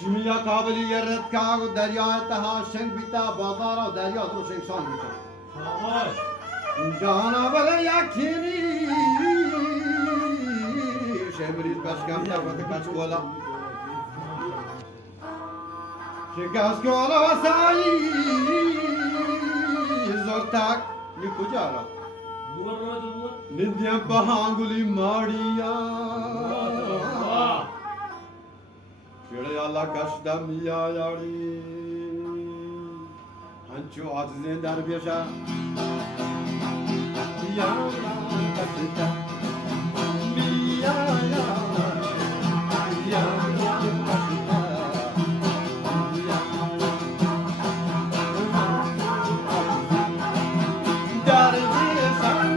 شمية قابل يرد كاغ دريا تها شنگ بيتا بازارا دريا تو شنگ شان بيتا شاباش جانا بلا يكيني شمريد باش كم تاخد كاتشولا شنگاز كولا وساي زورتاك لكجارا بور رو تو بور نديم بهانغولي ماريا شيري الله كشدم يا ياري هنچو عزيزين دار بيشا يا كشدا يا يا يا كشدا دار بيشا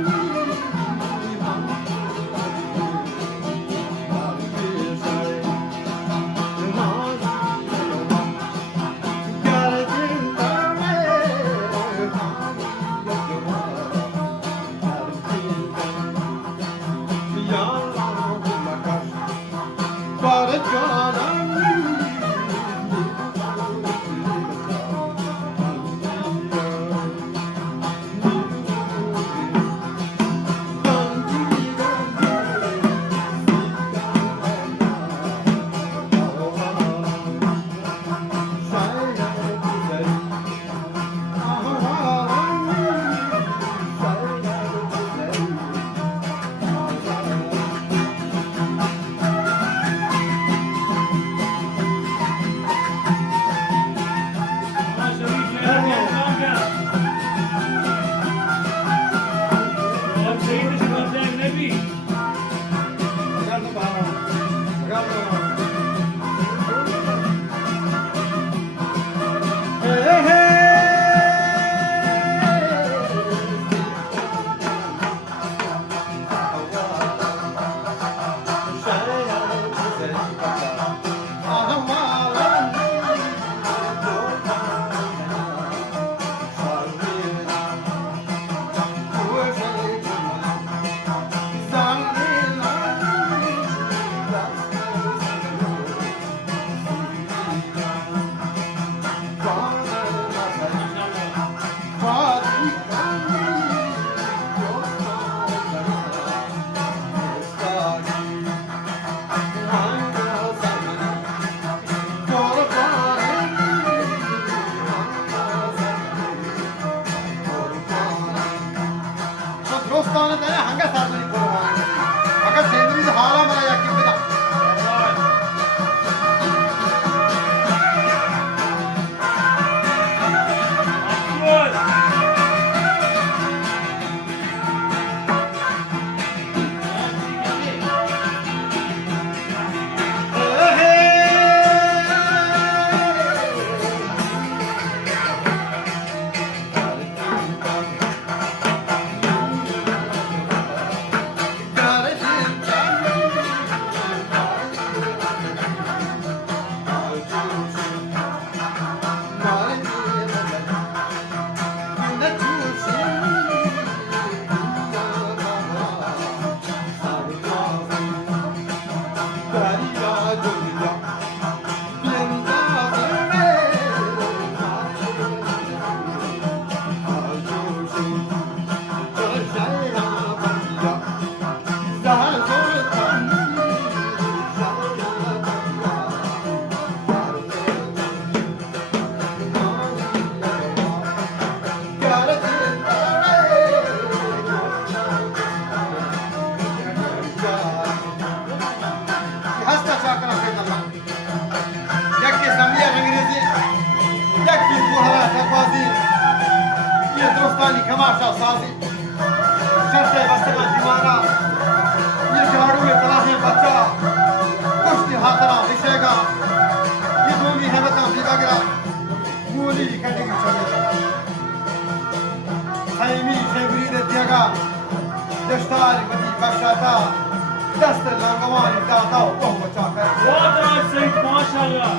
دوستانی کماشا سازی شرطه بستگان دیوارا یہ جھاڑو میں تلاہی بچہ کشتی حاضرہ دشیگا یہ دومی حمدہ بیگا گرا مولی کٹی کی چھوڑے خیمی شیبرید دیگا دشتاری بدی بخشاتا دست لنگوانی دادا و بہو بچا کر واضح سید ماشاءاللہ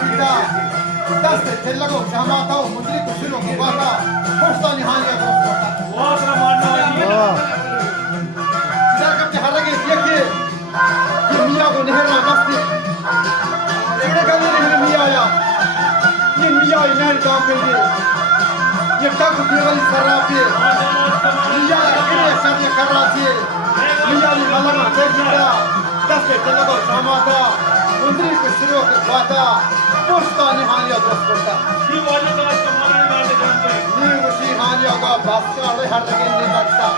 Sida, Daste, Telago, Shamata, Mudri, Kushiro, Kubata, Postani Hanya, Prostata. बहुत रमाना है वाह इधर कब हर लगे देखिए ये मियाँ को नहर में बसते इधर कब नहर मियाँ आया ये मियाँ इन्हें काम कर दिए ये टक केवल कर रहा थी मियाँ कितने शर्त कर रहा थी मियाँ ने मालूम है देखिएगा दस के चलो को समाता मुंद्री को शुरू के बाता पोस्टा निहानिया दोस्त करता ये वाले तो आज कमाने वाले जानते हैं नी उसी हानिया का बादशाह हर लगे नहीं लगता